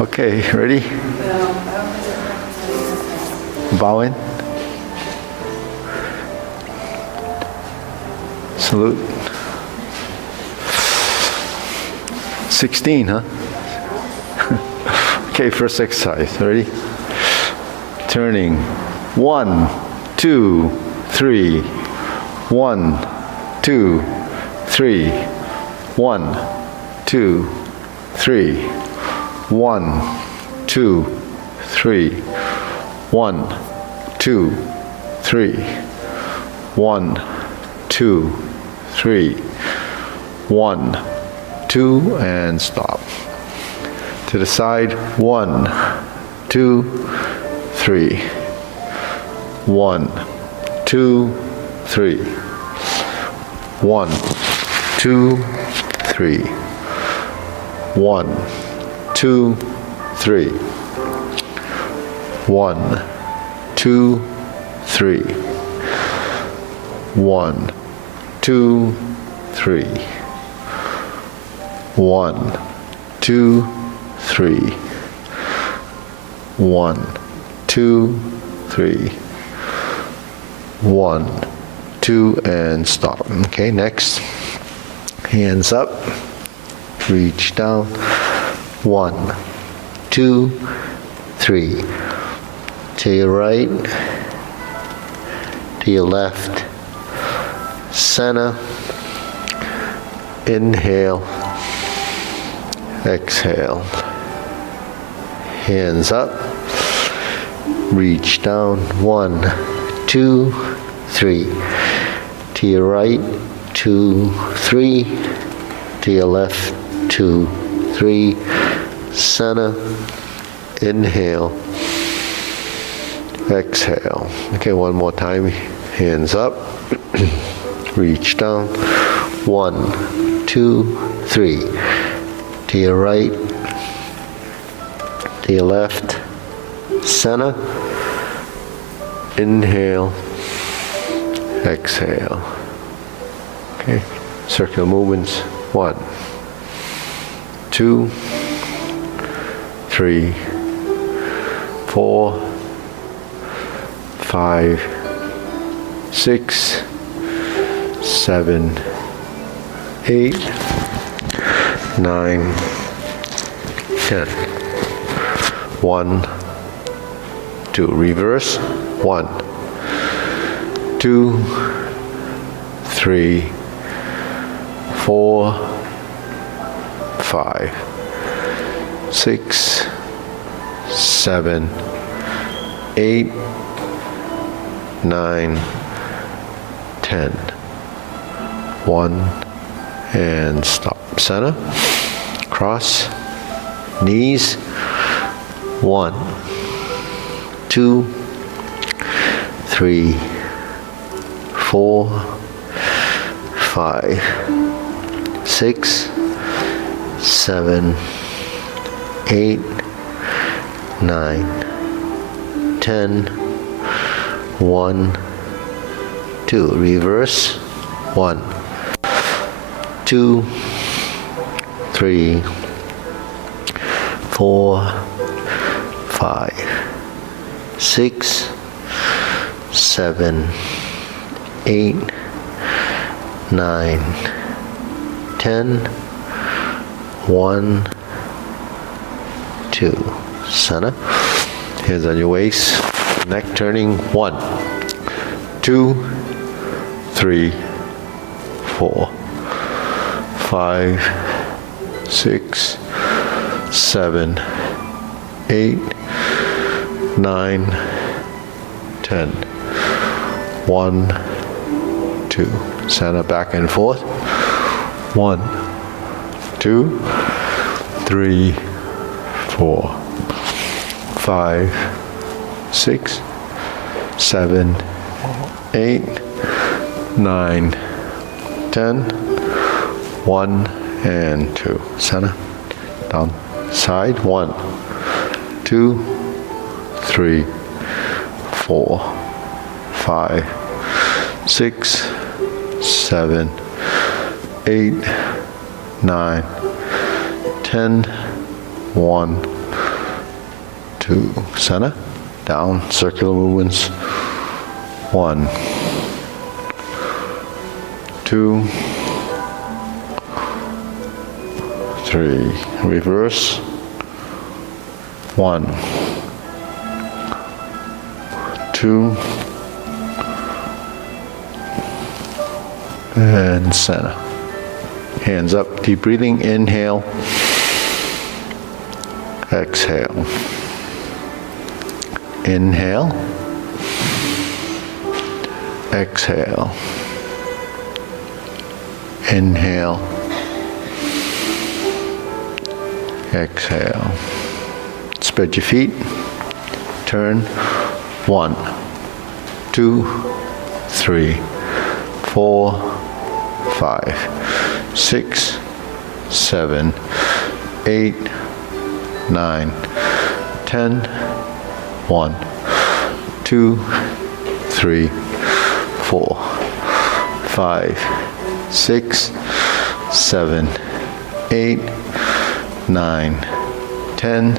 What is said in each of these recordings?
Okay, ready? Bowing. Salute. 16, huh? Okay, first exercise. Ready? Turning. 1, 2, 3. 1, 2, 3. 1, 2, 3. 1, 2, 3. 1, 2, 3. 1, 2, 3. 1, 2, and stop. To the side. 1, 2, 3. 1, 2, 3. 1, 2, 3. 1, 2, 3. 1, 2, 3. 1, 2, 3. 1, 2, 3. 1, 2, 3. 1, 2, and stop. Okay, next. Hands up. Reach down. 1, 2, 3. To your right, to your left, center, inhale, exhale, hands up, reach down, 1, 2, 3, to your right, 2, 3, to your left, 2, 3, center, inhale, exhale. Okay, one more time. Hands up. Reach down. 1, 2, 3. To your right. To your left. Center. Inhale. Exhale. Okay. Circular movements. 1, 2, 3, 4, 5, 6, 7, 8, 9, 10. 1, 2. Reverse. 1, 2, 3, 4, 5, 6, 7, 8, 9, 10. 1, and stop. Center. Cross. Knees. 1, 2, 3, 4, 5, 6, 7, 8, 9, 10. 1, 2. Reverse. 1, 2, 3, 4, 5, 6, 7, 8, 9, 10. 1, 2. Center. Hands on your waist. Neck turning. 1, 2, 3, 4, 5, 6, 7, 8, 9, 10. 1, 2. Center, back and forth. 1, 2, 3, 4, 5, 6, 7, 8, 9, 10, 1 and 2. Center, down, side, 1, 2, 3, 4, 5, 6, 7, 8, 9, 10, 1, 2. Center, down, circular movements. 1, 2, 3. Reverse. 1, 2, and center. Hands up, deep breathing. Inhale, exhale. Inhale, exhale. Inhale, exhale. Spread your feet. Turn. 1, 2, 3, 4, 5, 6, 7, 8, 9, 10, 1, 2, 3, 4, 5, 6, 7, 8, 9, 10,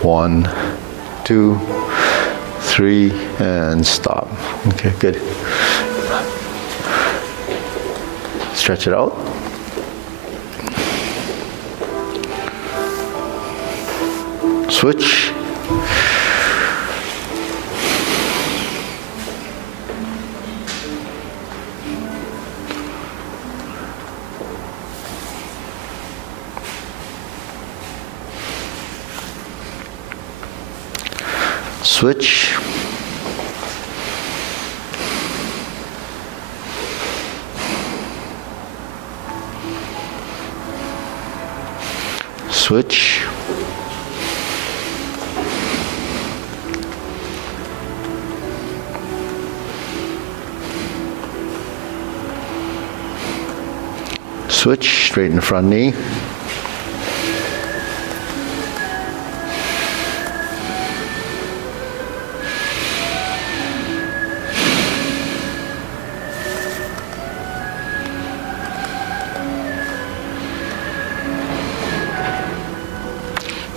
1, 2, 3, and stop. Okay, good. Stretch it out. Switch. Switch. Switch. Switch, straighten the front knee.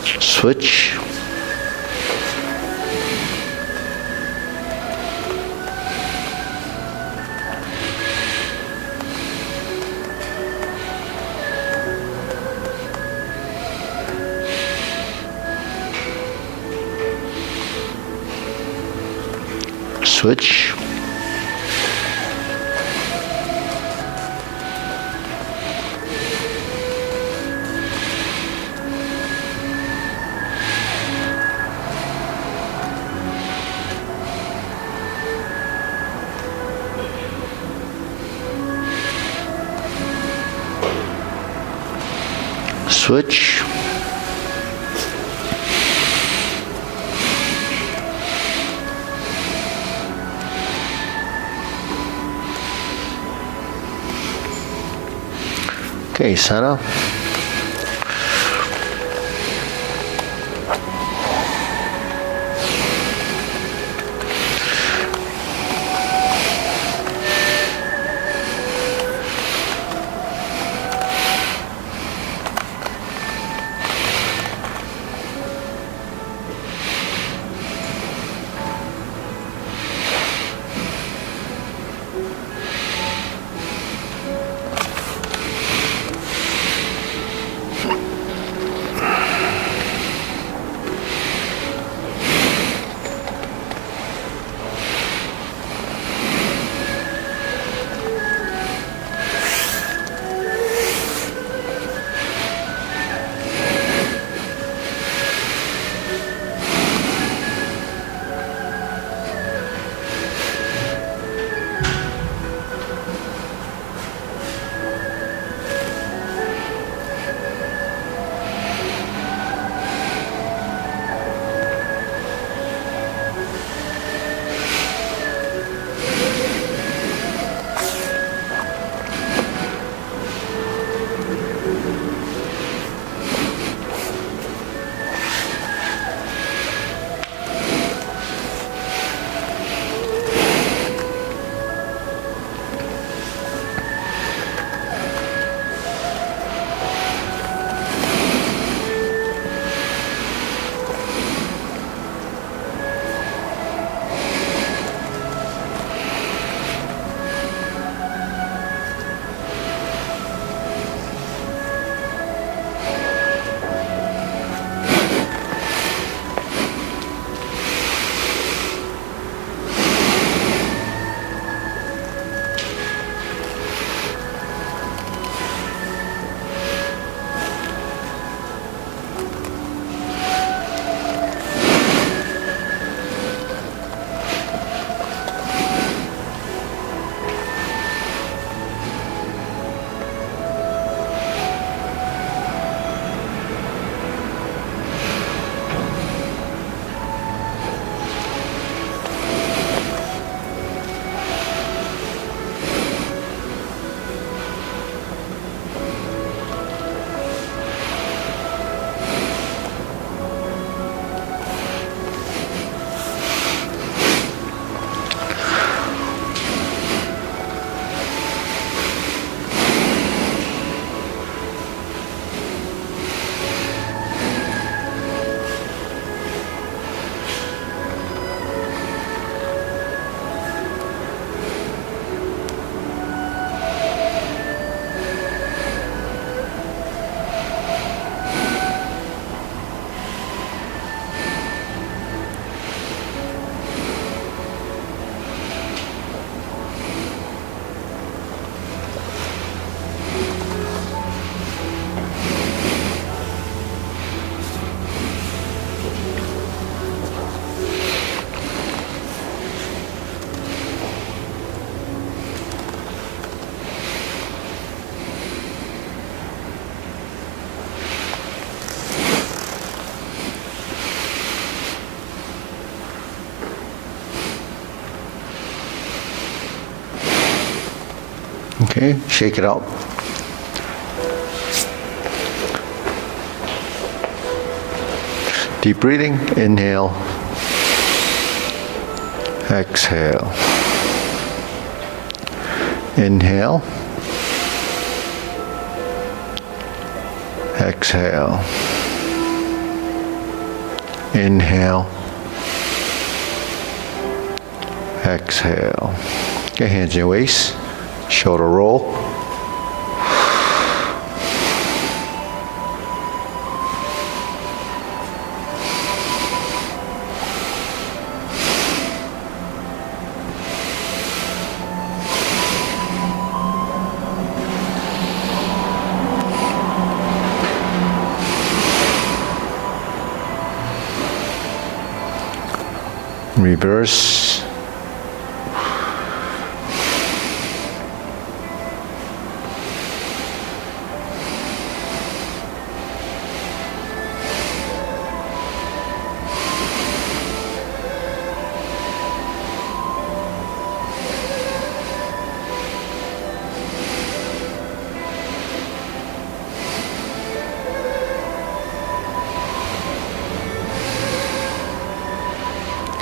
Switch. Switch. Switch. Okay, center. Okay, shake it out. Deep breathing, inhale, exhale. Inhale, exhale. Inhale, exhale. Get hands in your waist, shoulder roll. Reverse.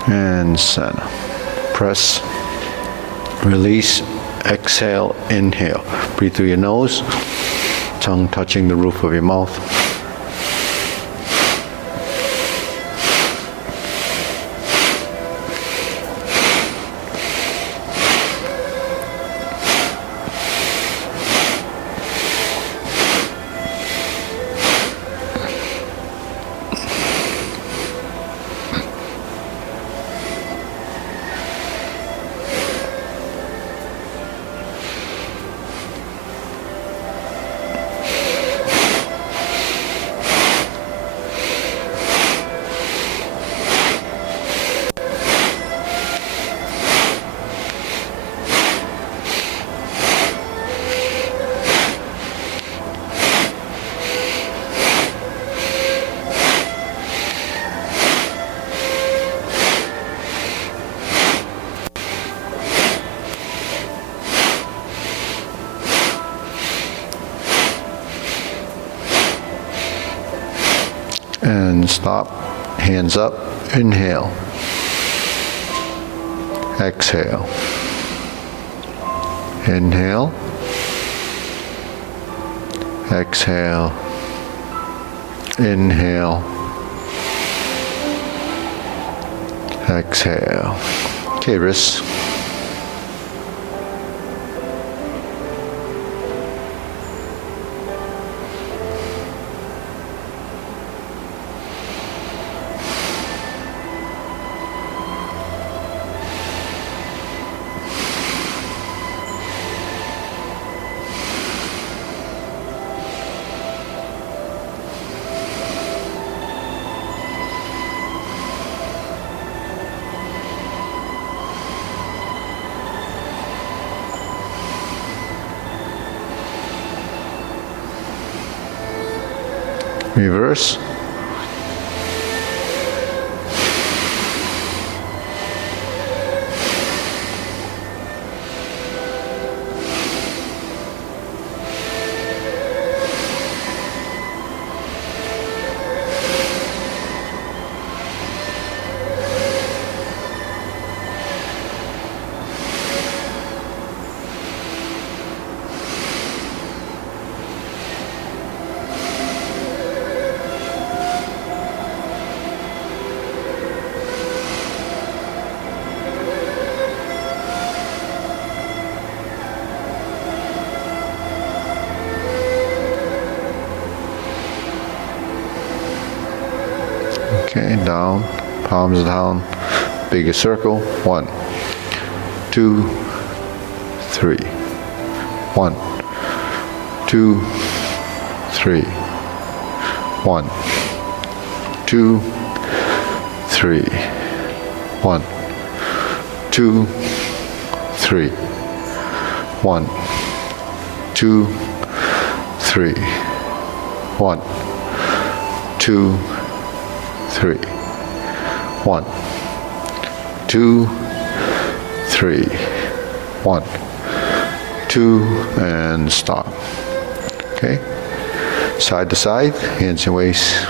And center. Press, release, exhale, inhale. Breathe through your nose, tongue touching the roof of your mouth. And stop, hands up, inhale, exhale, inhale, exhale, inhale, exhale. Okay, wrists. Reverse. Okay, down, palms down, bigger circle. 1, 2, 3. 1, 2, 3. 1, 2, 3. 1, 2, 3. 1, 2, 3. 1, 2, 3. 1, 2, 3. 1, 2, and stop. Okay? Side to side, hands and waist.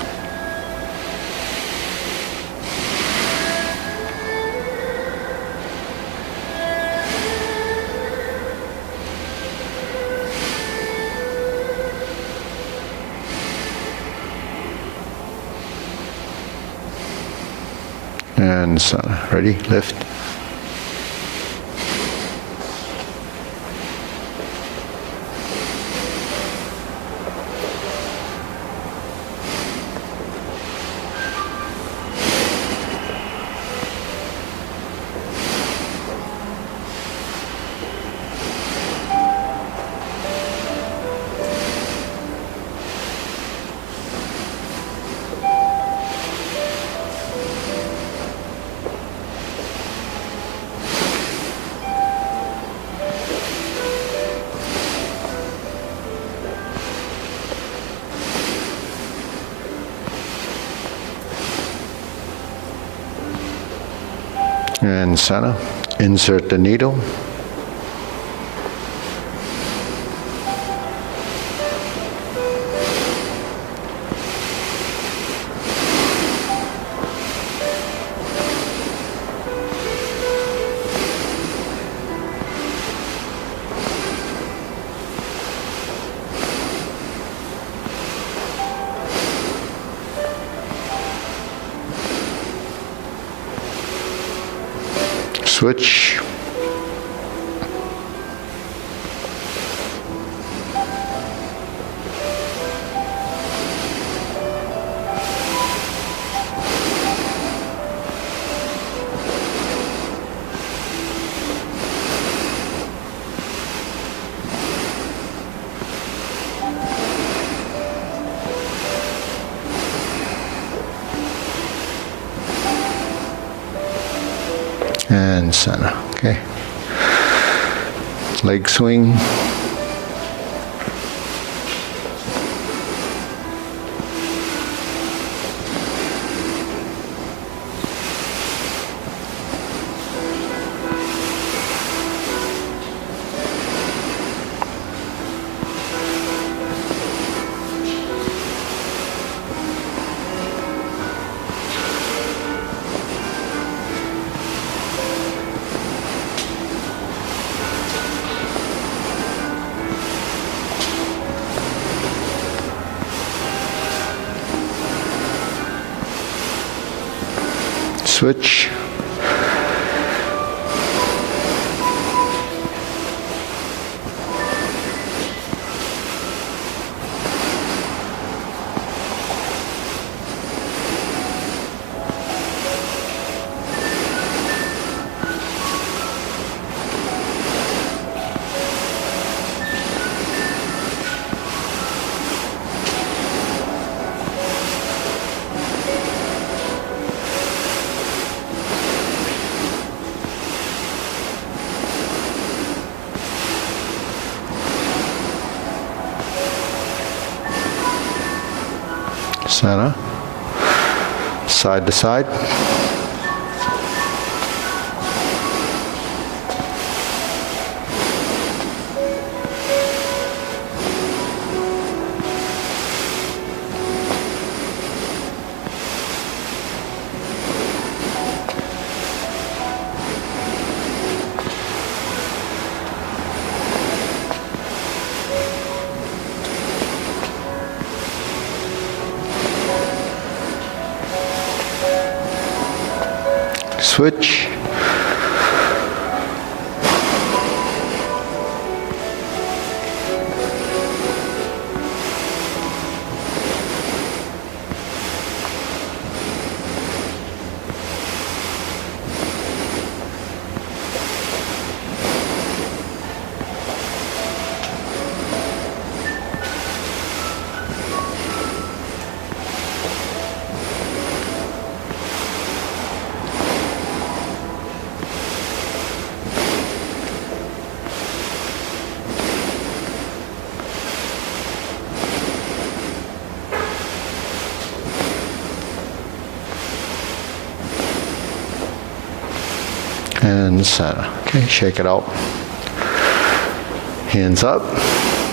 And ready, lift. And center, insert the needle. Switch. And center, okay. Leg swing. Switch. Center, side to side. Switch. And center. Okay, shake it out. Hands up,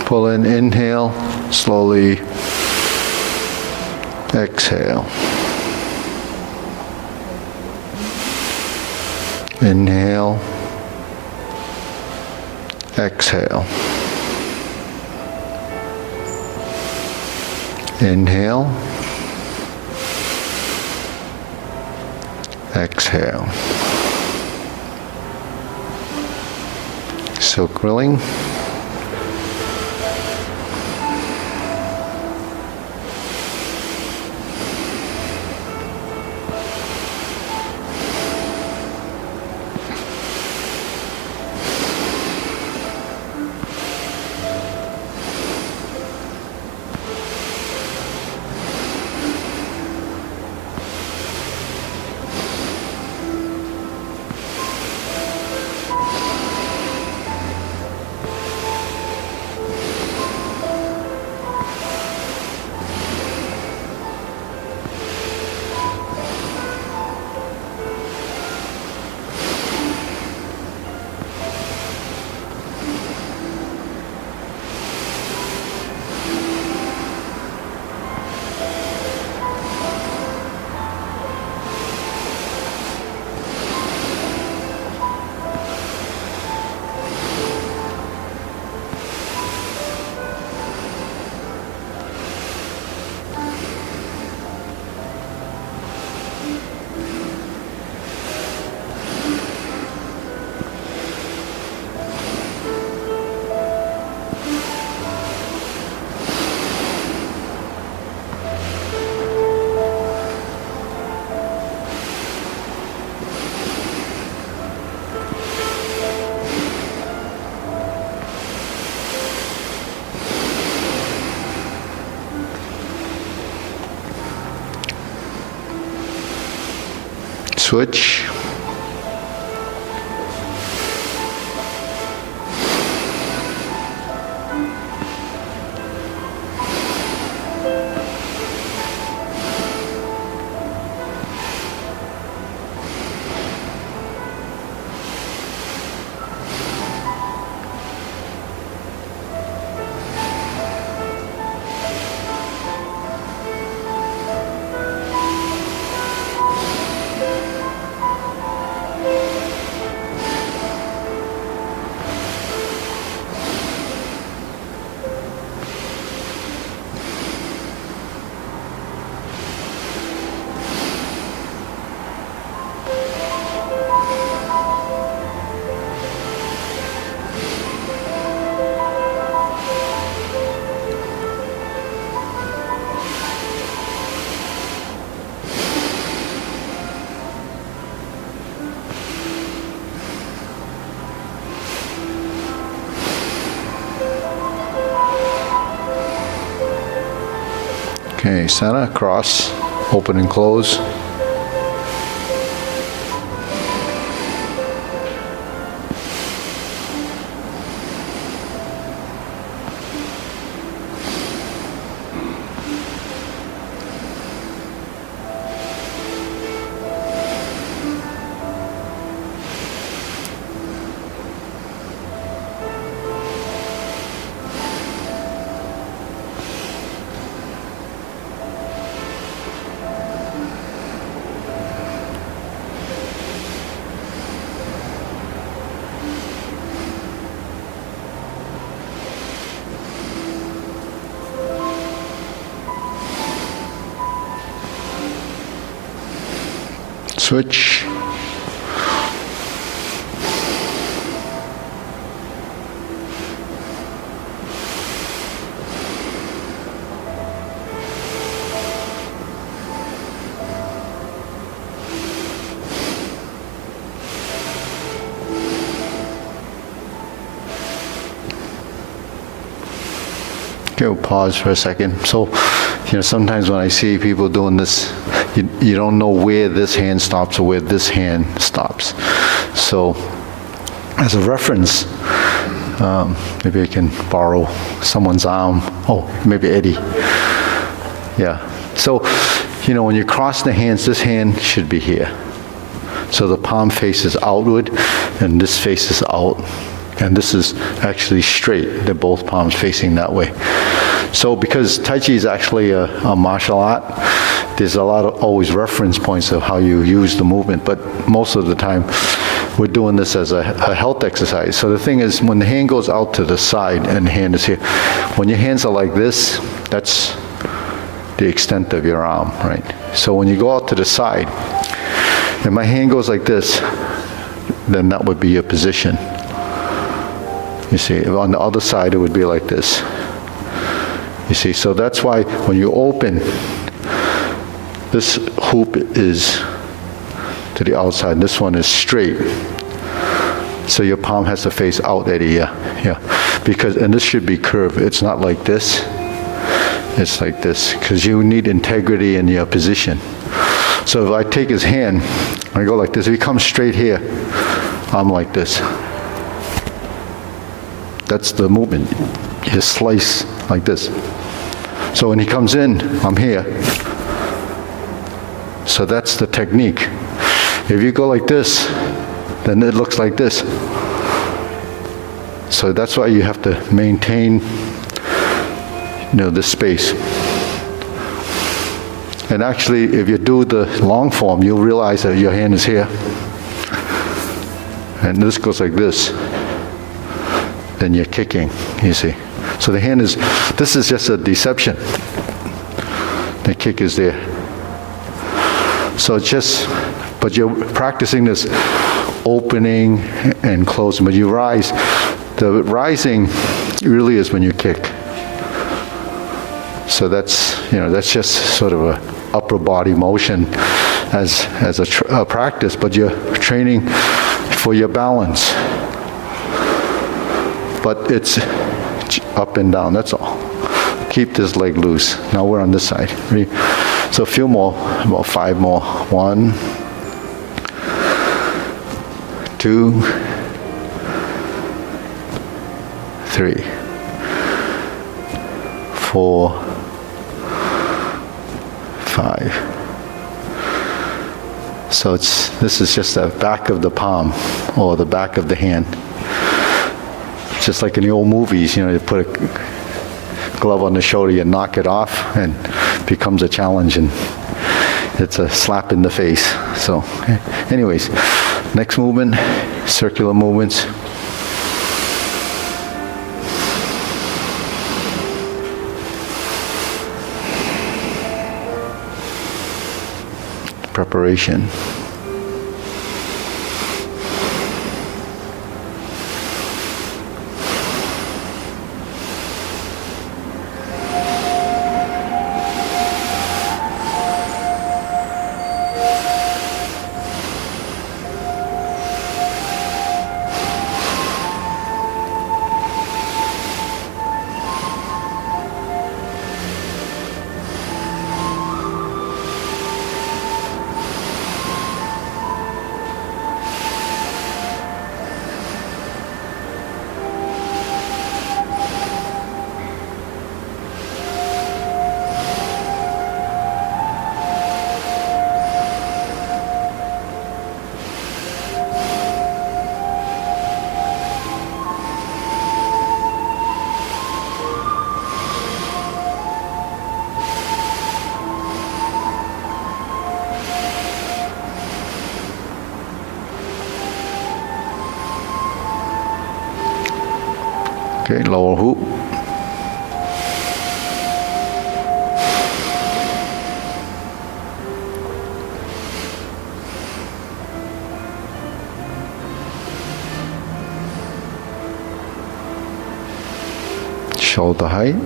pull in, inhale, slowly exhale. Inhale, exhale. Inhale, exhale. Silk grilling. Switch. Okay, center, cross, open and close. Switch. Okay, we'll pause for a second. So, sometimes when I see people doing this, you don't know where this hand stops or where this hand stops. So, as a reference, maybe I can borrow someone's arm. Oh, maybe Eddie. Yeah. So, when you cross the hands, this hand should be here. So the palm faces outward, and this faces out. and this is actually straight. They're both palms facing that way. So because Tai Chi is actually a martial art, there's a lot of always reference points of how you use the movement, but most of the time we're doing this as a health exercise. So the thing is, when the hand goes out to the side and the hand is here, when your hands are like this, that's the extent of your arm, right? So when you go out to the side, and my hand goes like this, then that would be your position. You see, on the other side, it would be like this. You see, so that's why when you open, this hoop is to the outside, this one is straight. So your palm has to face out at the ear, yeah. Because, and this should be curved. It's not like this. It's like this, because you need integrity in your position. So if I take his hand, I go like this. If he comes straight here, I'm like this. That's the movement. You slice like this. So when he comes in, I'm here. So that's the technique. If you go like this, then it looks like this. So that's why you have to maintain, the space. And actually, if you do the long form, you'll realize that your hand is here. And this goes like this. Then you're kicking, you see. So the hand is, this is just a deception. The kick is there. So it's just, but you're practicing this opening and closing. But you rise, the rising really is when you kick. So that's, that's just sort of a upper body motion as a practice, but you're training for your balance. But it's up and down, that's all. Keep this leg loose. Now we're on this side. So a few more, about 5 more. 1, 2, 3, 4, 5. So this is just the back of the palm or the back of the hand. Just like in the old movies, you put a glove on the shoulder, you knock it off, and it becomes a challenge, and it's a slap in the face. So, anyways, next movement, circular movements. Preparation. Okay, lower hoop. Shoulder height.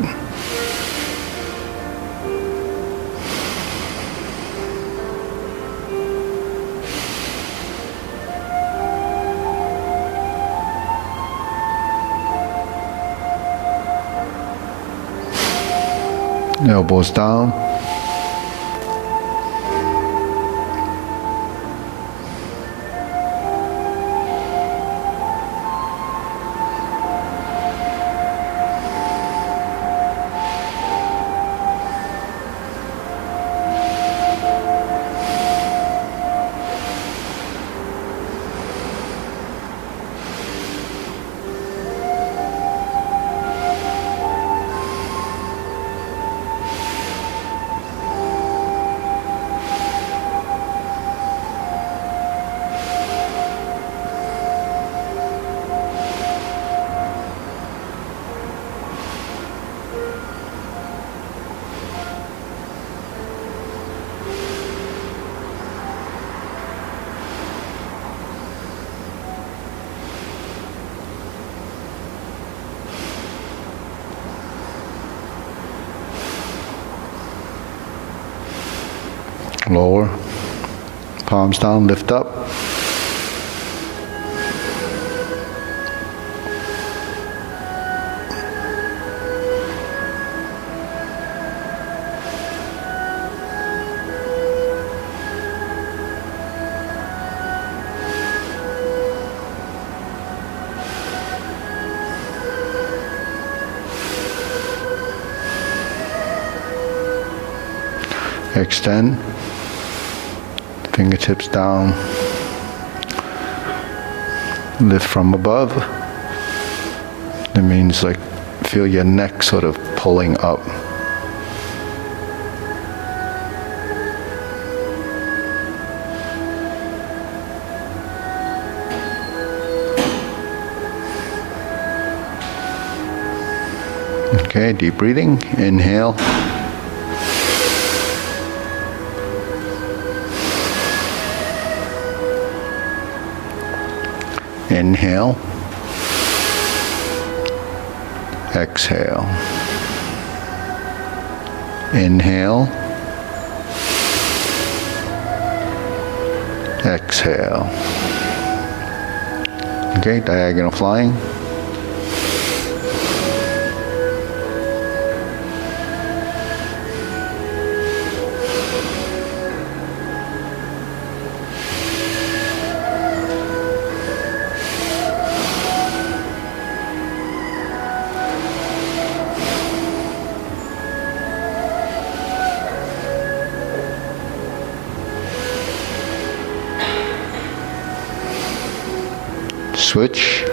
Elbows down. Lower. Palms down, lift up. Extend. Fingertips down. Lift from above. That means like feel your neck sort of pulling up. Okay, deep breathing. Inhale. Inhale. Exhale. Inhale. Exhale. Okay, diagonal flying. Switch.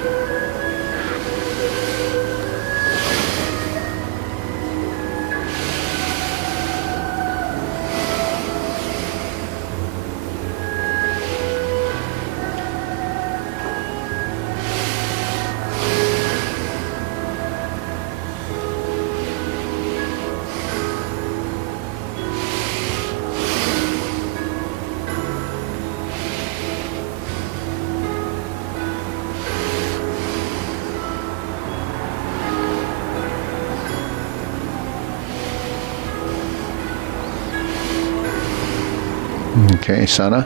Okay, Sana.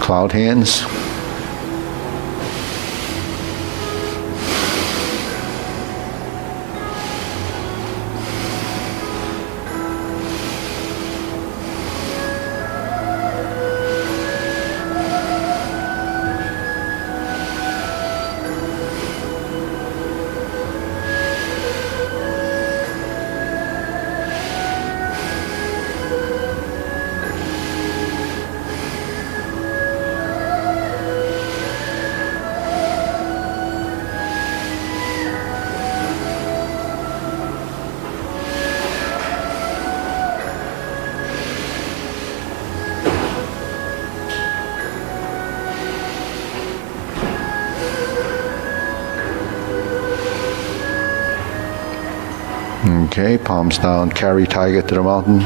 Cloud hands. Okay, palms down, carry tiger to the mountain.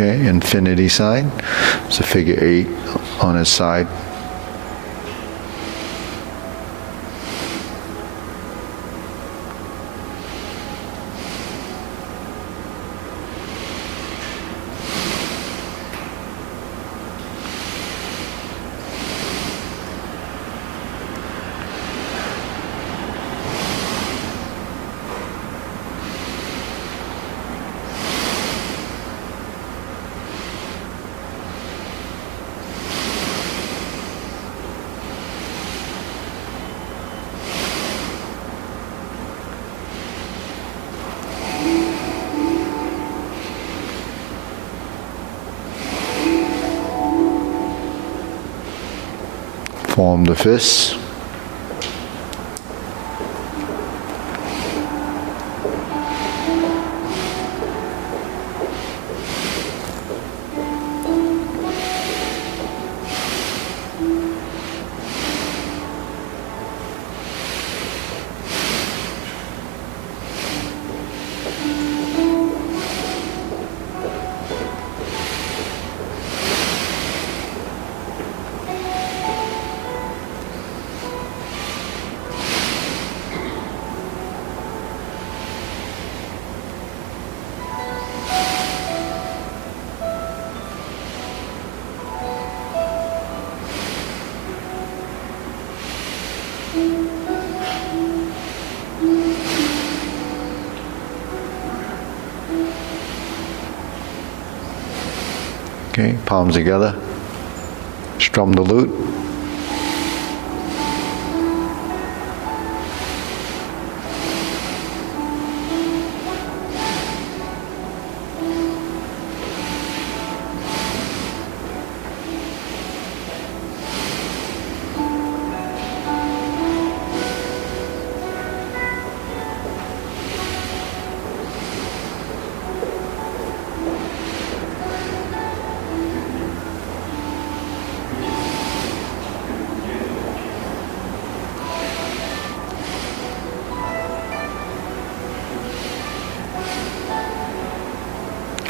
Okay, infinity sign. It's a figure 8 on his side. Form the fists. Okay, palms together. Strum the lute.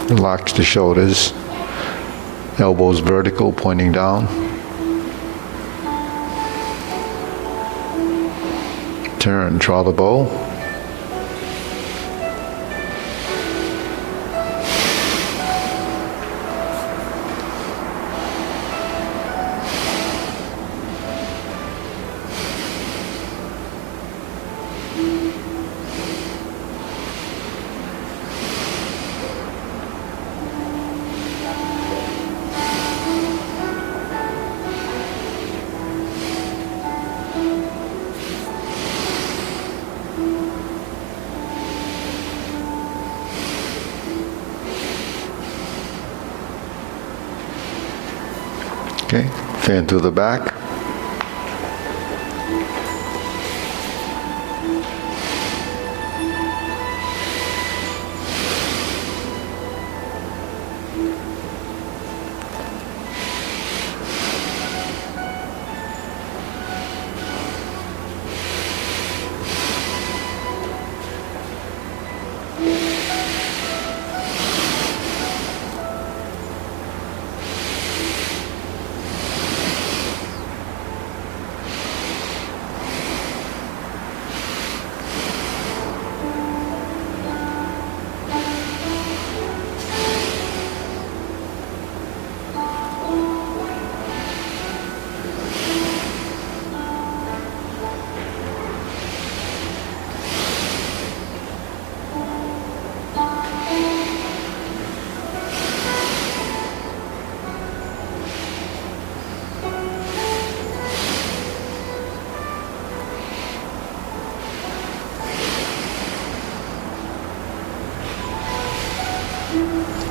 Relax the shoulders, elbows vertical, pointing down. Turn, draw the bow. Okay, fan through the back.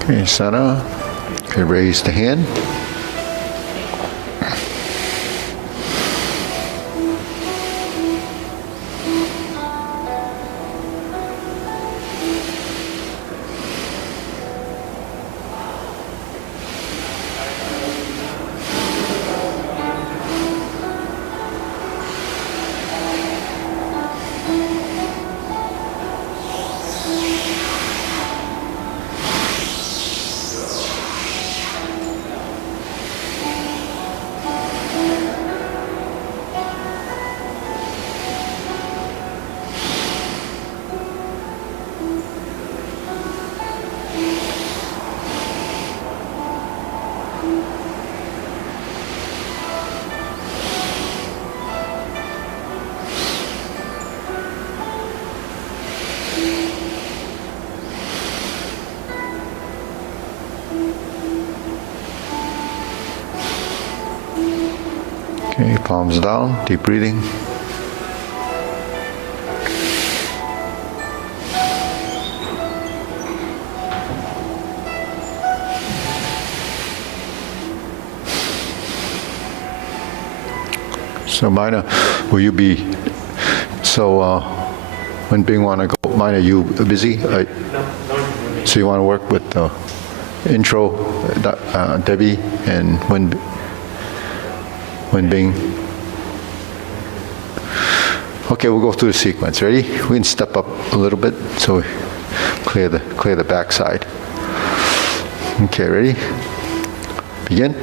Okay, center. Okay, raise the hand. Okay, palms down, deep breathing. So Mina, will you be, so when Bing want to go, Mina, you busy? So you want to work with the intro, Debbie, and when Bing? Okay, we'll go through the sequence. Ready? We can step up a little bit so we clear the backside. Okay, ready? Begin.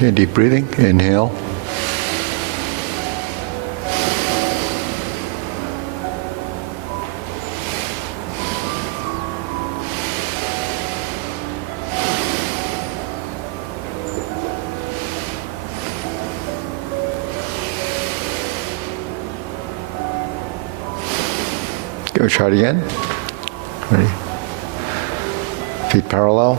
Okay, deep breathing. Inhale. Go, try it again. Ready? Feet parallel.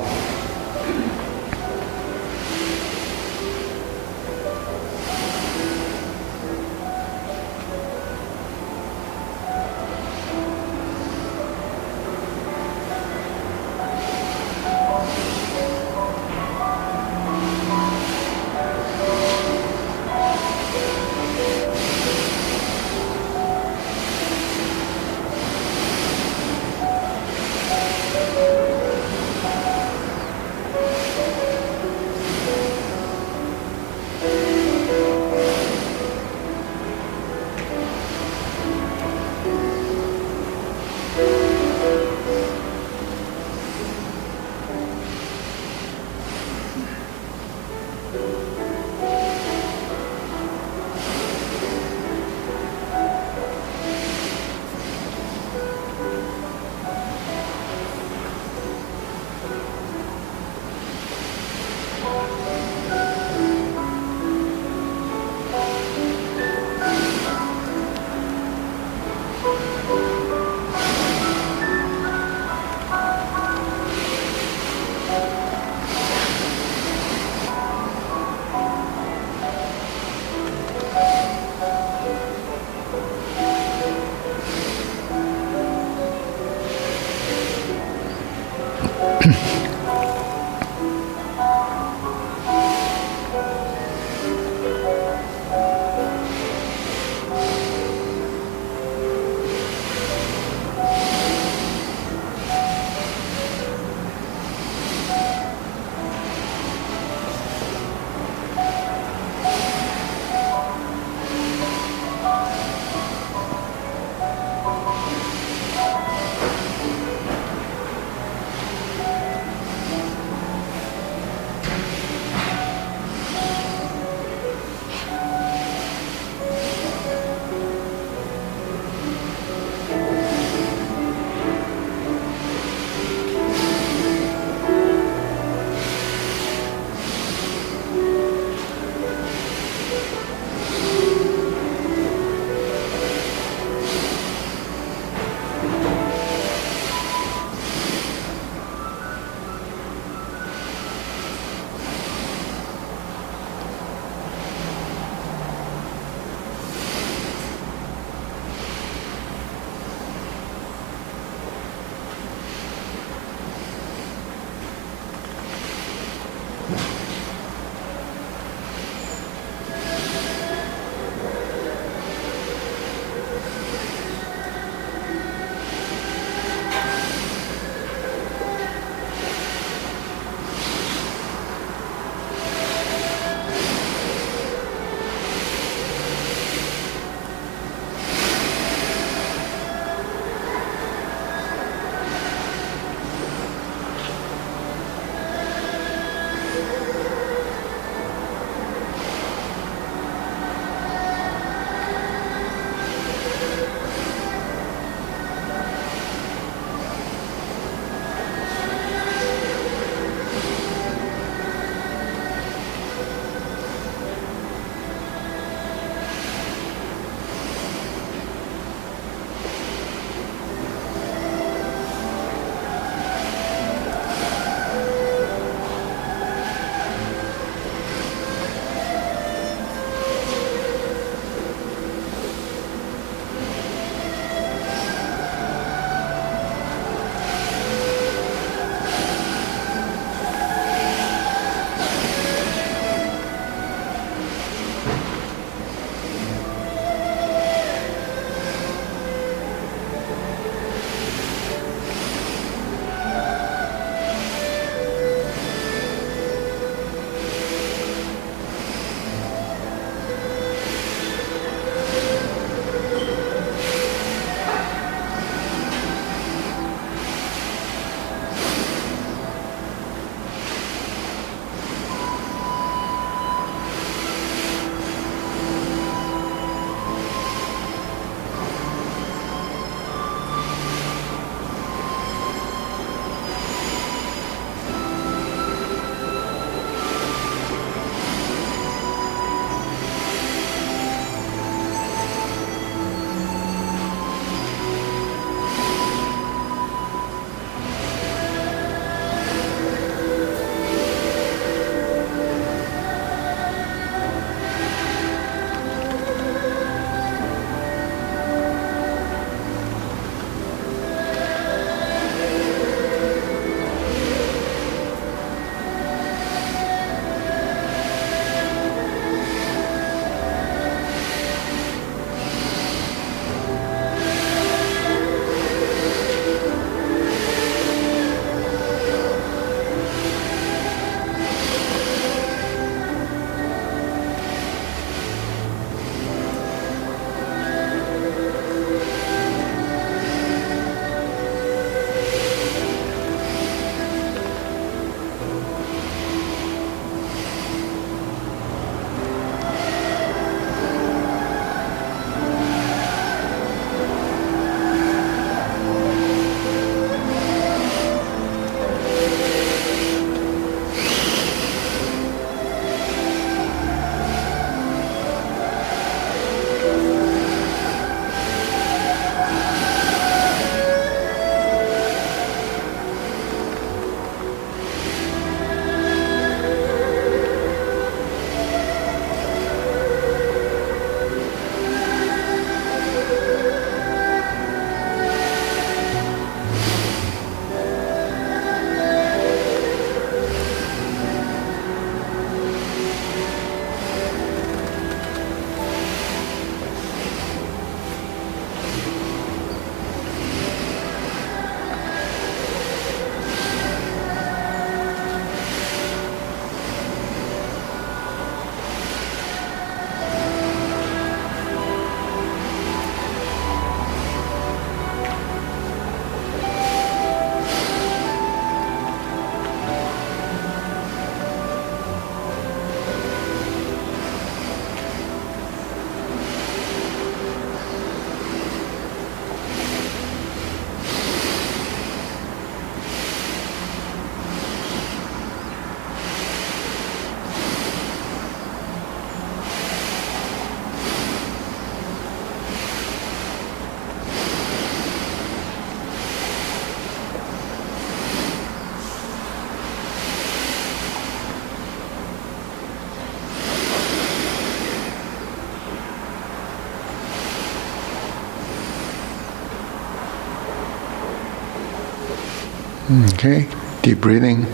Okay, deep breathing.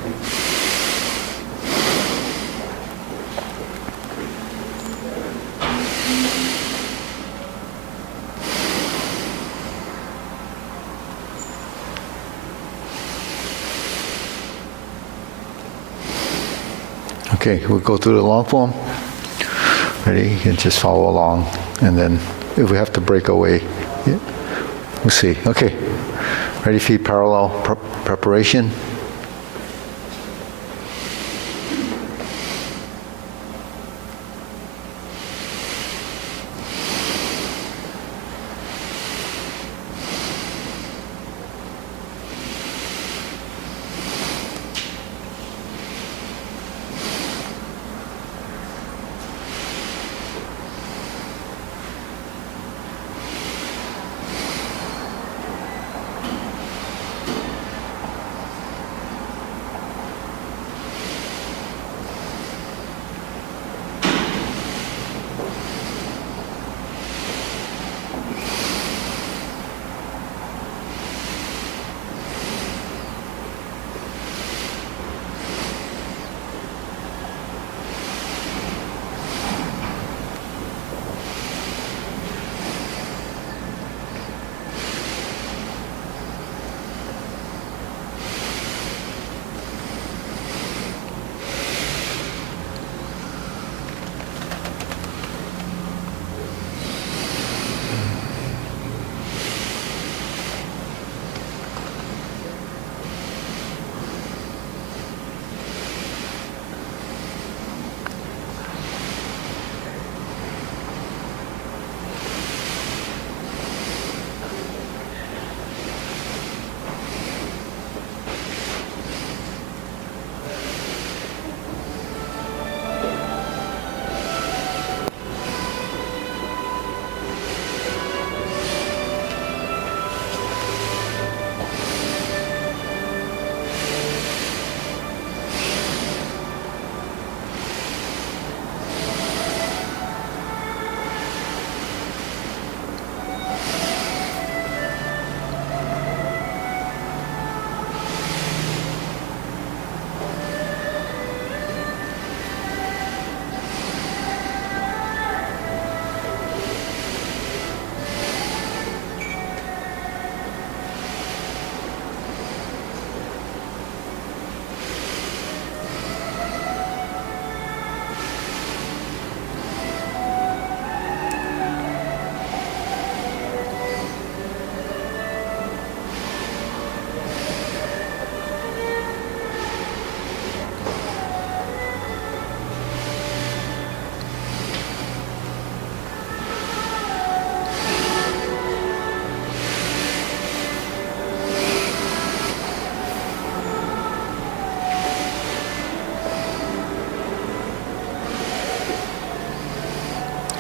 Okay, we'll go through the long form. Ready? You can just follow along. And then if we have to break away, we'll see. Okay. Ready, feet parallel, preparation.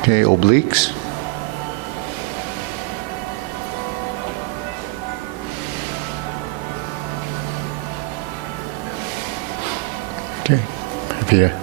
Okay, obliques. Okay, up here.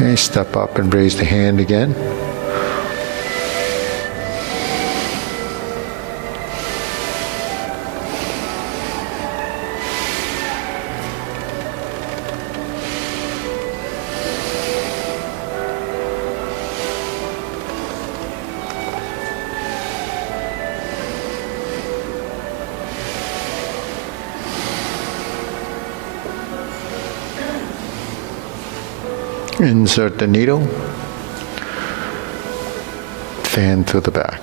Okay, step up and raise the hand again. Insert the needle, fan through the back.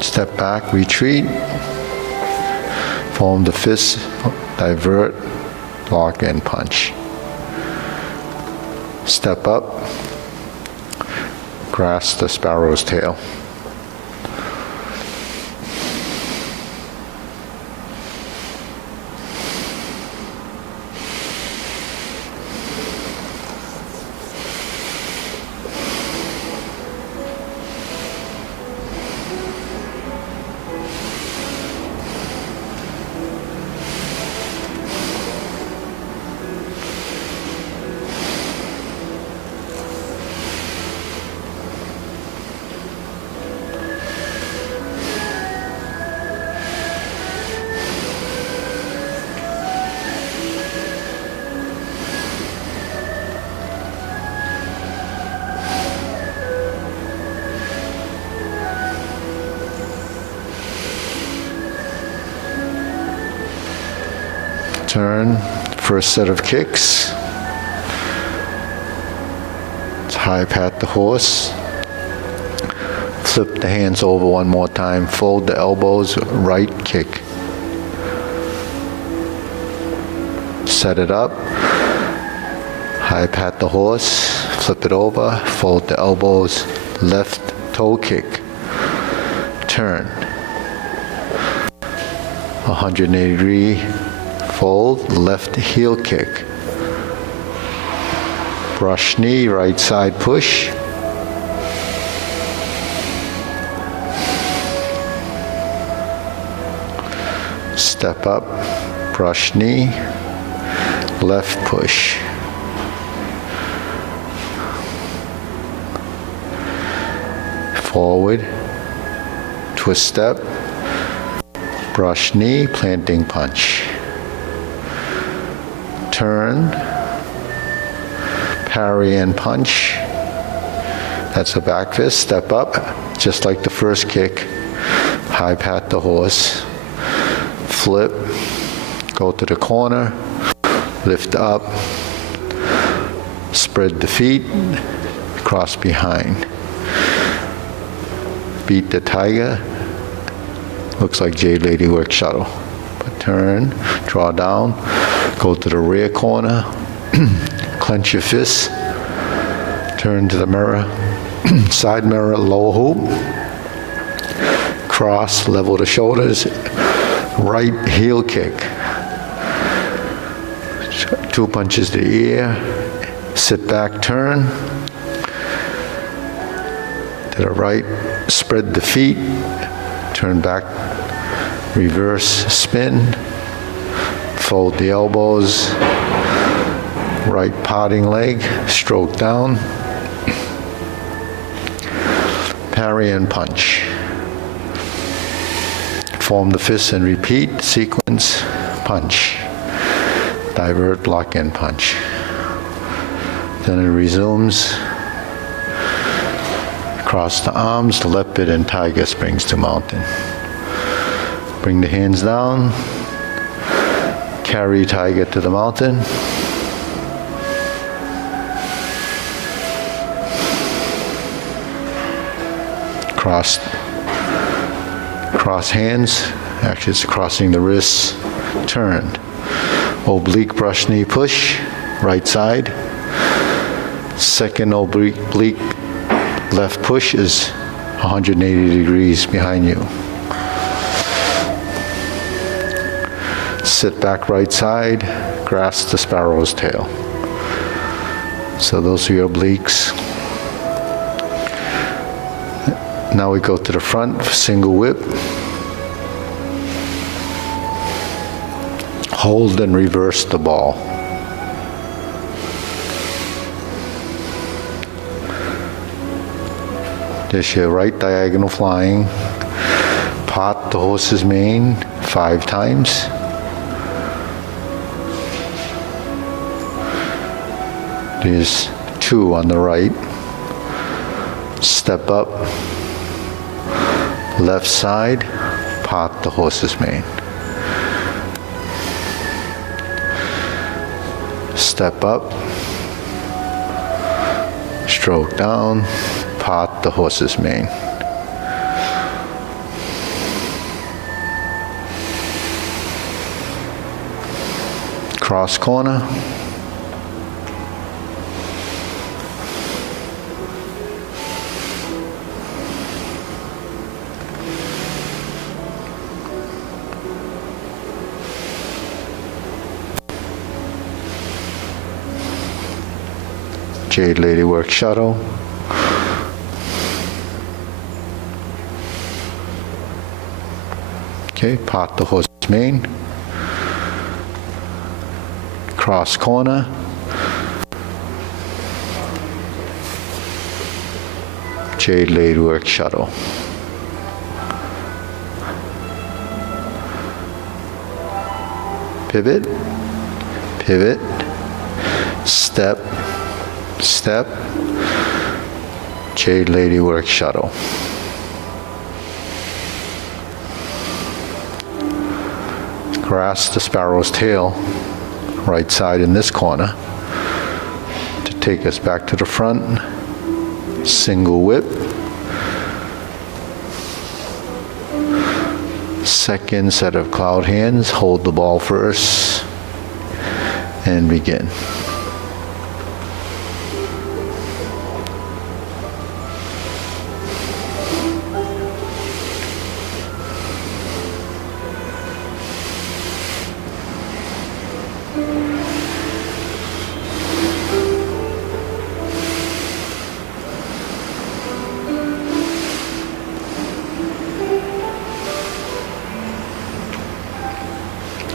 Step back, retreat, form the fist, divert, lock, and punch. Step up, grasp the sparrow's tail. Turn, first set of kicks. High pat the horse. Flip the hands over one more time. Fold the elbows, right kick. Set it up. High pat the horse. Flip it over. Fold the elbows, left toe kick. Turn. 180 degree. Fold, left heel kick. Brush knee, right side push. Step up, brush knee, left push. Forward, twist step, brush knee, planting punch. Turn, parry and punch. That's a back fist. Step up, just like the first kick. High pat the horse. Flip, go to the corner, lift up, spread the feet, cross behind. Beat the tiger. Looks like Jade Lady work shuttle. But turn, draw down. Go to the rear corner, clench your fists, turn to the mirror, side mirror, low hoop, cross, level the shoulders, right heel kick. 2 punches to the ear, sit back, turn, to the right, spread the feet, turn back, reverse spin, fold the elbows, right potting leg, stroke down, parry and punch. Form the fists and repeat, sequence, punch, divert, lock and punch. Then it resumes, cross the arms, leopard and tiger springs to mountain. Bring the hands down, carry tiger to the mountain. Cross hands, actually it's crossing the wrists, turned. Oblique brush knee push, right side. Second oblique left push is 180 degrees behind you. Sit back right side, grasp the sparrow's tail. So those are your obliques. Now we go to the front, single whip. Hold and reverse the ball. Just your right diagonal flying. Part the horse's mane 5 times. There's 2 on the right. Step up. Left side, part the horse's mane. Step up. Stroke down, part the horse's mane. Cross corner. Jade Lady work shuttle. Okay, part the horse's mane. Cross corner. Jade Lady work shuttle. Pivot, pivot, step, step, Jade Lady work shuttle. Grasp the sparrow's tail, right side in this corner, to take us back to the front. Single whip. Second set of cloud hands, hold the ball first, and begin.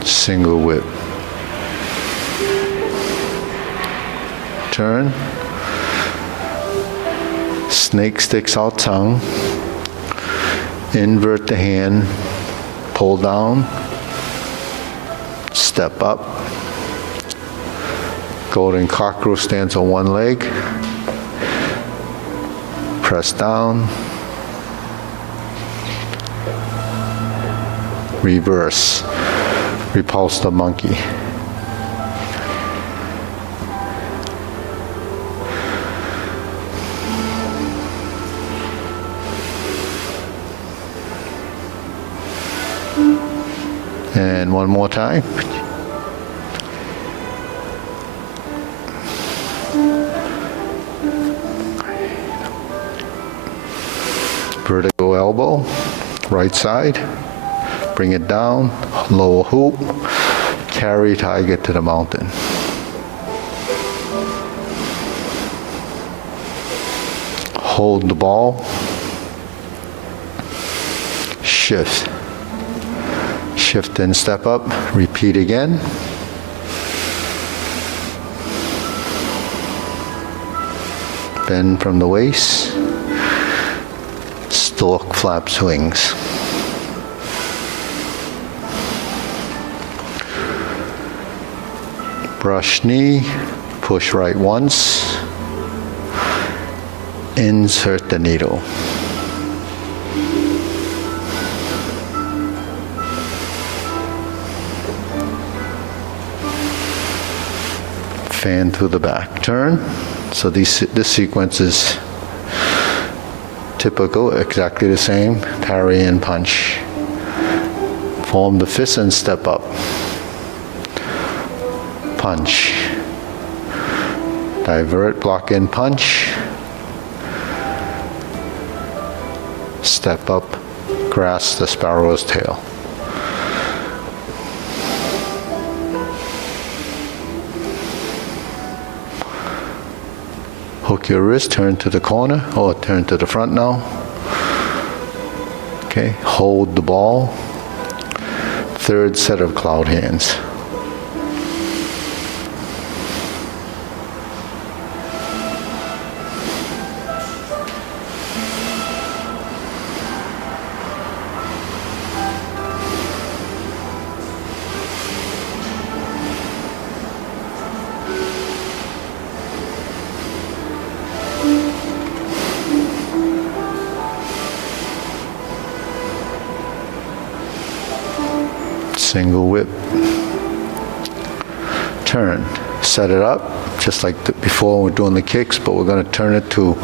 Single whip. Turn. Snake sticks out tongue. Invert the hand. Pull down. Step up. Golden cockroach stands on one leg. Press down. Reverse. Repulse the monkey. And one more time. Vertical elbow, right side. Bring it down, lower hoop, carry tiger to the mountain. Hold the ball, shift. Shift and step up, repeat again. Bend from the waist, stork flaps wings. Brush knee, push right once, insert the needle. Fan through the back, turn. So this sequence is typical, exactly the same, parry and punch. Form the fist and step up. Punch. Divert, block and punch. Step up, grasp the sparrow's tail. Hook your wrist, turn to the corner, or turn to the front now. Okay, hold the ball. Third set of cloud hands. Single whip. Turn. Set it up, just like before we're doing the kicks, but we're going to turn it to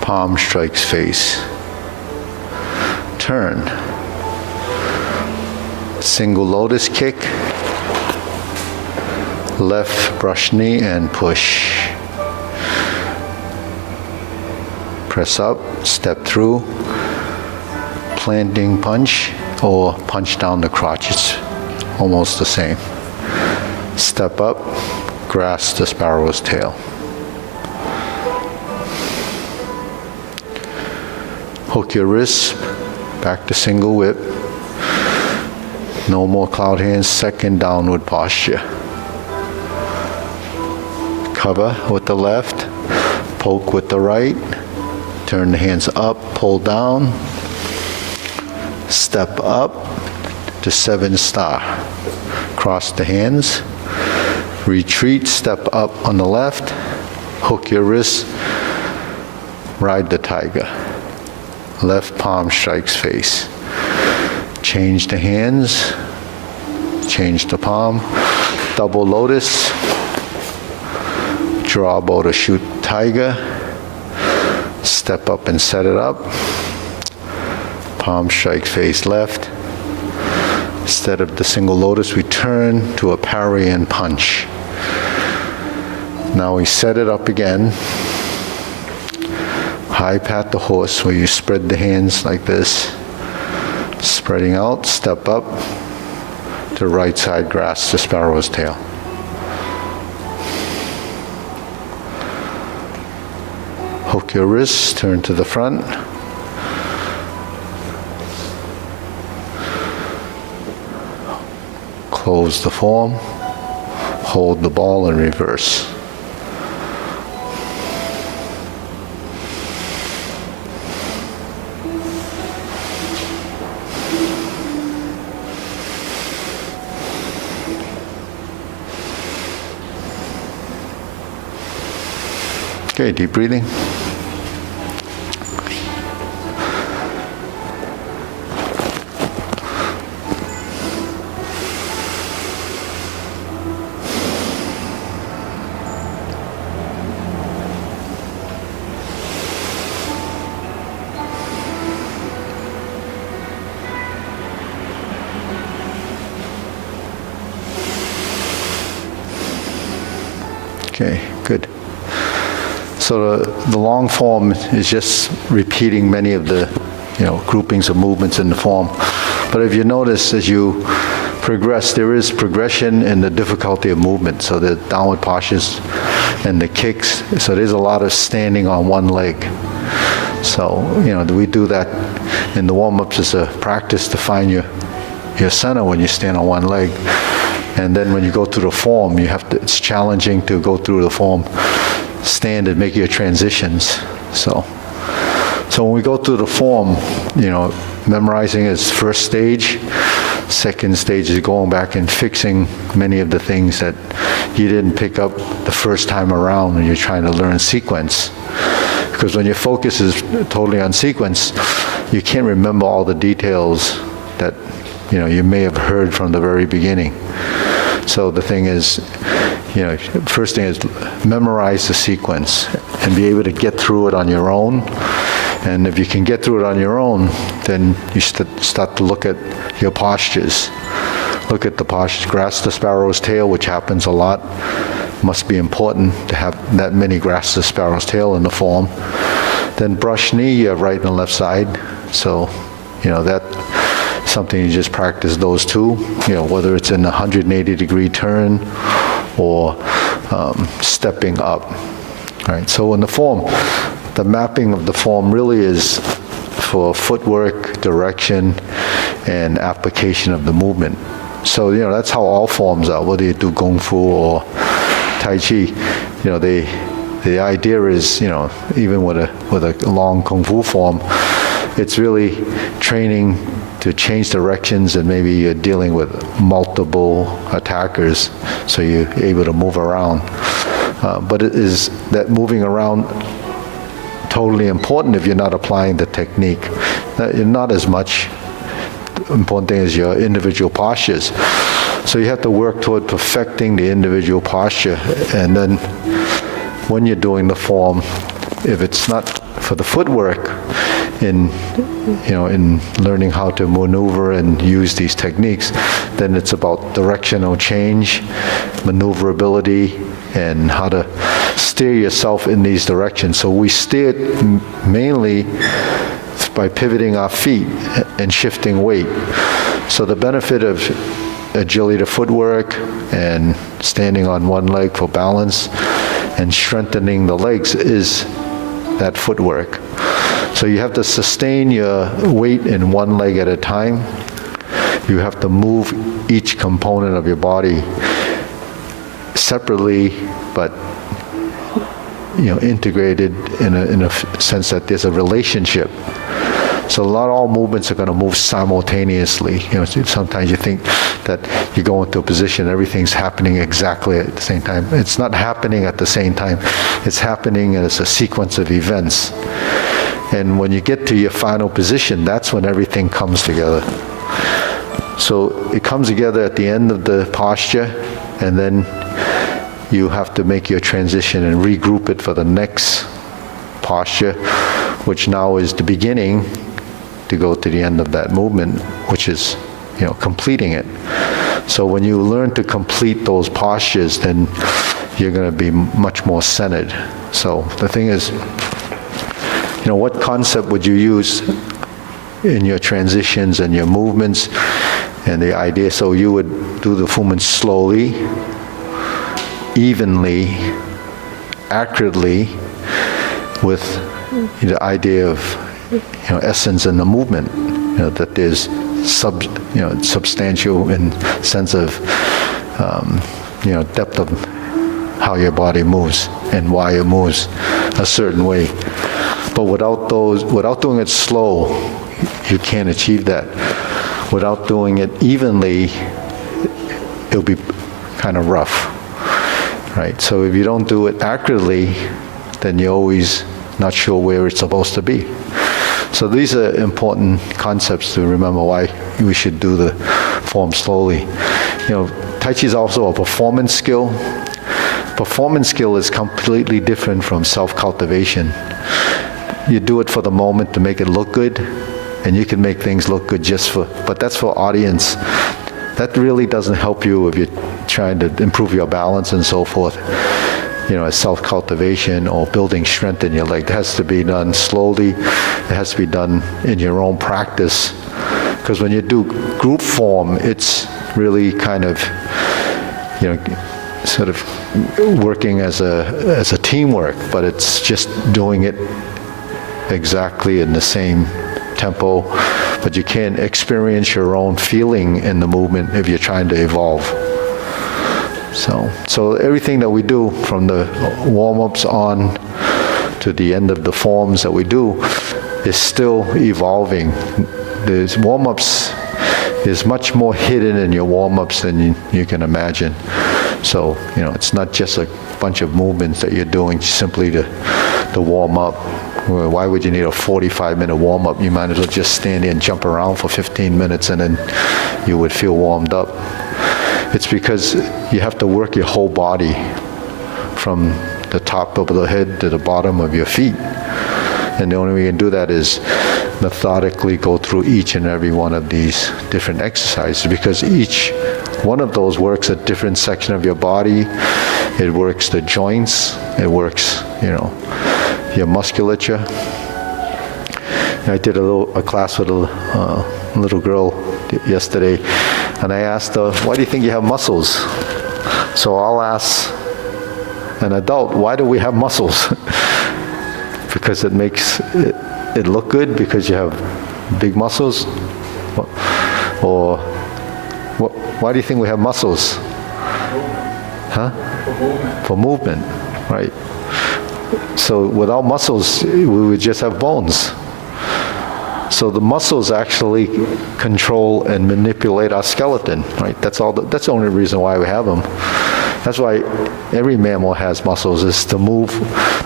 palm strikes face. Turn. Single lotus kick. Left brush knee and push. Press up, step through. Planting punch or punch down the crotch. It's almost the same. Step up, grasp the sparrow's tail. Hook your wrists, back to single whip. No more cloud hands, second downward posture. Cover with the left, poke with the right, turn the hands up, pull down, step up to 7-star. Cross the hands, retreat, step up on the left, hook your wrist, ride the tiger. Left palm strikes face. Change the hands, change the palm, double lotus, draw bow to shoot tiger, step up and set it up, palm strikes face left. Instead of the single lotus, we turn to a parry and punch. Now we set it up again. High pat the horse, where you spread the hands like this. Spreading out, step up to right side, grasp the sparrow's tail. Hook your wrists, turn to the front. Close the form, hold the ball in reverse. Okay, deep breathing. Okay, good. So the long form is just repeating many of the, groupings of movements in the form. But if you notice, as you progress, there is progression in the difficulty of movement. So the downward postures and the kicks. So there's a lot of standing on one leg. So, we do that in the warm-ups as a practice to find your center when you stand on one leg. And then when you go through the form, it's challenging to go through the form, stand and make your transitions. So when we go through the form, memorizing is first stage. Second stage is going back and fixing many of the things that you didn't pick up the first time around when you're trying to learn sequence. Because when your focus is totally on sequence, you can't remember all the details that you may have heard from the very beginning. So the thing is, first thing is memorize the sequence and be able to get through it on your own. And if you can get through it on your own, then you start to look at your postures. Look at the postures. Grasp the sparrow's tail, which happens a lot. Must be important to have that many grasp the sparrow's tail in the form. Then brush knee, right and left side. So, that something you just practice those two, whether it's in a 180-degree turn or stepping up. All right, so in the form, the mapping of the form really is for footwork, direction, and application of the movement. So, that's how all forms are, whether you do Kung Fu or Tai Chi. The idea is, even with a long Kung Fu form, it's really training to change directions, and maybe you're dealing with multiple attackers, so you're able to move around. But it is that moving around totally important if you're not applying the technique. Not as much. The important thing is your individual postures. So you have to work toward perfecting the individual posture, and then when you're doing the form, if it's not for the footwork, in learning how to maneuver and use these techniques, then it's about directional change, maneuverability, and how to steer yourself in these directions. So we steer it mainly by pivoting our feet and shifting weight. So the benefit of agility to footwork and standing on one leg for balance and strengthening the legs is that footwork. So you have to sustain your weight in one leg at a time. You have to move each component of your body separately, but integrated in a sense that there's a relationship. So not all movements are going to move simultaneously. Sometimes you think that you go into a position, everything's happening exactly at the same time. It's not happening at the same time. It's happening as a sequence of events. And when you get to your final position, that's when everything comes together. So it comes together at the end of the posture, and then you have to make your transition and regroup it for the next posture, which now is the beginning to go to the end of that movement, which is, completing it. So when you learn to complete those postures, then you're going to be much more centered. So the thing is, what concept would you use in your transitions and your movements and the idea? So you would do the movement slowly, evenly, accurately, with the idea of essence in the movement, that there's substantial in sense of depth of how your body moves and why it moves a certain way. But without doing it slow, you can't achieve that. Without doing it evenly, it'll be kind of rough, right? So if you don't do it accurately, then you're always not sure where it's supposed to be. So these are important concepts to remember why we should do the form slowly. Tai Chi is also a performance skill. Performance skill is completely different from self-cultivation. You do it for the moment to make it look good, and you can make things look good but that's for audience. That really doesn't help you if you're trying to improve your balance and so forth. As self-cultivation or building strength in your leg. It has to be done slowly. It has to be done in your own practice. Because when you do group form, it's really kind of, sort of working as a teamwork, but it's just doing it exactly in the same tempo. But you can't experience your own feeling in the movement if you're trying to evolve. So everything that we do, from the warm-ups on to the end of the forms that we do, is still evolving. The warm-ups is much more hidden in your warm-ups than you can imagine. So, it's not just a bunch of movements that you're doing simply to warm up. Why would you need a 45-minute warm-up? You might as well just stand there and jump around for 15 minutes and then you would feel warmed up. It's because you have to work your whole body from the top of the head to the bottom of your feet. And the only way you can do that is methodically go through each and every one of these different exercises, because each one of those works a different section of your body. It works the joints. It works, your musculature. I did a class with a little girl yesterday, and I asked her, why do you think you have muscles? So I'll ask an adult, why do we have muscles? Because it makes it look good because you have big muscles? Or why do you think we have muscles? Huh? For movement, right? So without muscles, we would just have bones. So the muscles actually control and manipulate our skeleton, right? That's the only reason why we have them. That's why every mammal has muscles, is to move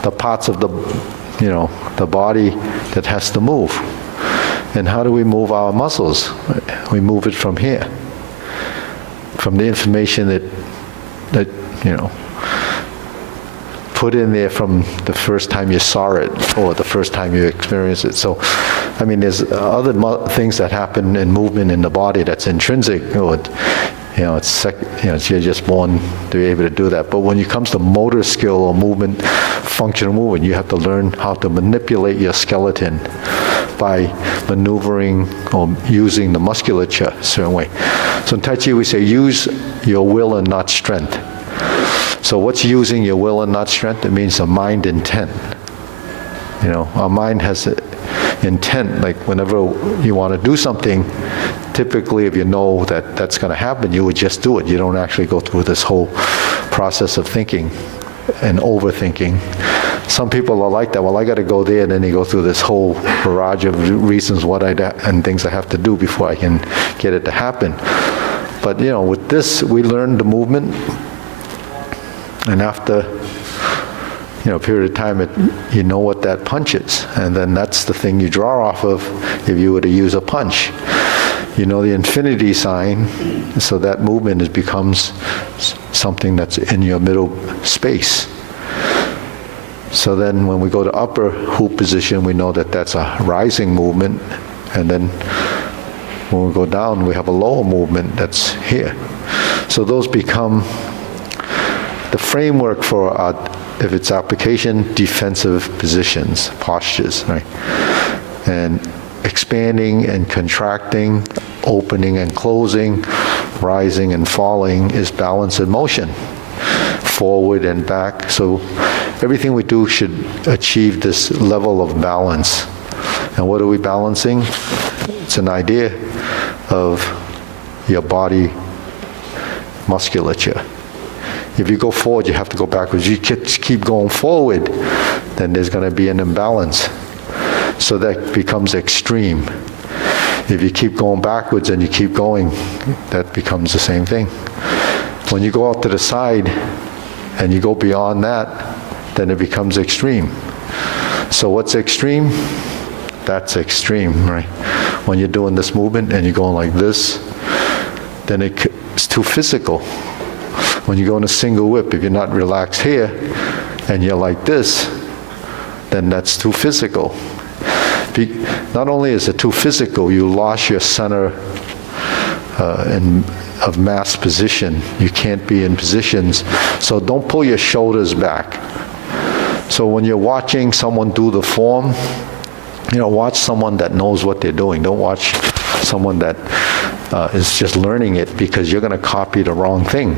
the parts of the body that has to move. And how do we move our muscles? We move it from here, from the information that put in there from the first time you saw it or the first time you experienced it. So, I mean, there's other things that happen in movement in the body that's intrinsic. You're just born to be able to do that. But when it comes to motor skill or movement, functional movement, you have to learn how to manipulate your skeleton by maneuvering or using the musculature a certain way. So in Tai Chi we say use your will and not strength. So what's using your will and not strength? It means a mind intent. Our mind has an intent, like whenever you want to do something, typically if you know that that's going to happen, you would just do it. You don't actually go through this whole process of thinking and overthinking. Some people are like that. Well, I got to go there, and then you go through this whole barrage of reasons and things I have to do before I can get it to happen. But with this, we learn the movement, and after a period of time, you know what that punch is, and then that's the thing you draw off of if you were to use a punch. You know the infinity sign, so that movement becomes something that's in your middle space. So then when we go to upper hoop position, we know that that's a rising movement, and then when we go down, we have a lower movement that's here. So those become the framework for if it's application, defensive positions, postures, right? And expanding and contracting, opening and closing, rising and falling is balance in motion, forward and back. So everything we do should achieve this level of balance. And what are we balancing? It's an idea of your body musculature. If you go forward, you have to go backwards. You keep going forward, then there's going to be an imbalance. So that becomes extreme. If you keep going backwards and you keep going, that becomes the same thing. When you go out to the side and you go beyond that, then it becomes extreme. So what's extreme? That's extreme, right? When you're doing this movement and you're going like this, then it's too physical. When you go in a single whip, if you're not relaxed here and you're like this, then that's too physical. Not only is it too physical, you lost your center of mass position. You can't be in positions. So don't pull your shoulders back. So when you're watching someone do the form, watch someone that knows what they're doing. Don't watch someone that is just learning it, because you're going to copy the wrong thing.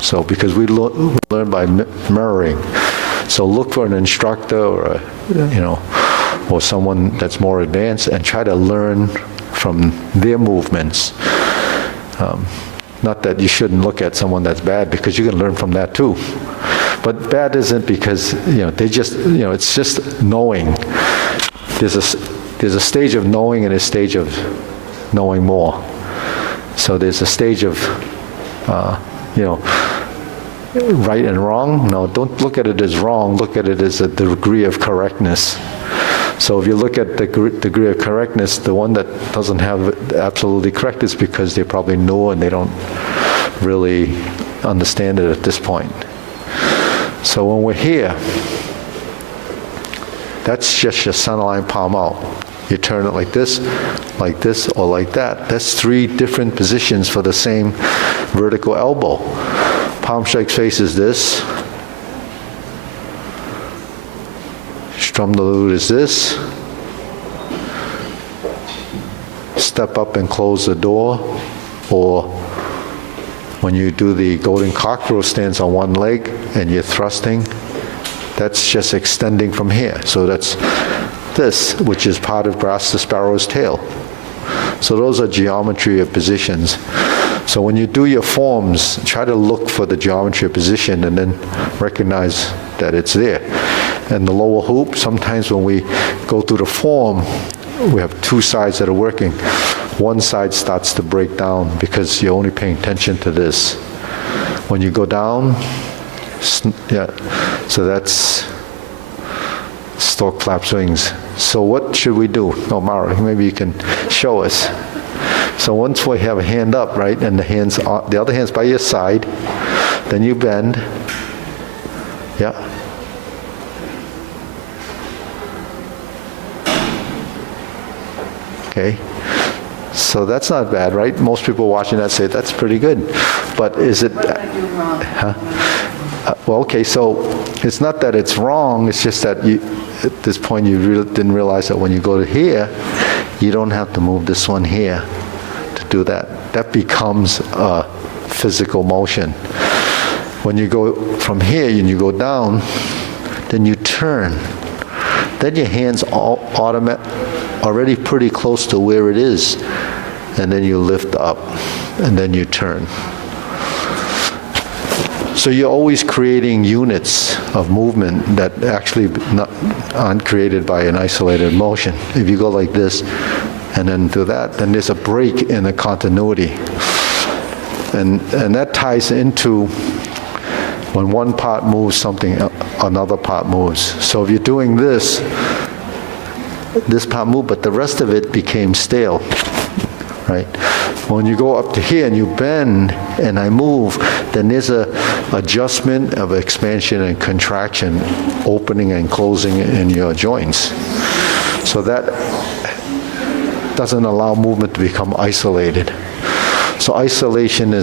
So because we learn by mirroring. So look for an instructor or or someone that's more advanced and try to learn from their movements. Not that you shouldn't look at someone that's bad, because you can learn from that too. But bad isn't because they just it's just knowing. There's a stage of knowing and a stage of knowing more. So there's a stage of right and wrong. No, don't look at it as wrong. Look at it as a degree of correctness. So if you look at the degree of correctness, the one that doesn't have it absolutely correct is because they probably know and they don't really understand it at this point. So when we're here, that's just your center line, palm out. You turn it like this, or like that. That's 3 different positions for the same vertical elbow. Palm strike faces this. Strum the lute is this. Step up and close the door, or When you do the golden cockroach stance on one leg and you're thrusting, that's just extending from here. So that's this, which is part of grasp the sparrow's tail. So those are geometry of positions. So when you do your forms, try to look for the geometry of position and then recognize that it's there. And the lower hoop, sometimes when we go through the form, we have two sides that are working. One side starts to break down because you're only paying attention to this. When you go down, yeah, so that's stork flaps wings. So what should we do? Oh, Mara, maybe you can show us. So once we have a hand up, right, and the other hand's by your side, then you bend. Yeah. Okay. So that's not bad, right? Most people watching that say that's pretty good. But is it? What did I do wrong? Well, okay, so it's not that it's wrong, it's just that you, at this point you didn't realize that when you go to here, you don't have to move this one here to do that. That becomes a physical motion. When you go from here and you go down, then you turn. Then your hand's already pretty close to where it is, and then you lift up, and then you turn. So you're always creating units of movement that actually aren't created by an isolated motion. If you go like this and then do that, then there's a break in the continuity. And that ties into when one part moves, another part moves. So if you're doing this part moved, but the rest of it became stale, right? When you go up to here and you bend and I move, then there's a adjustment of expansion and contraction, opening and closing in your joints. So that doesn't allow movement to become isolated. So isolation is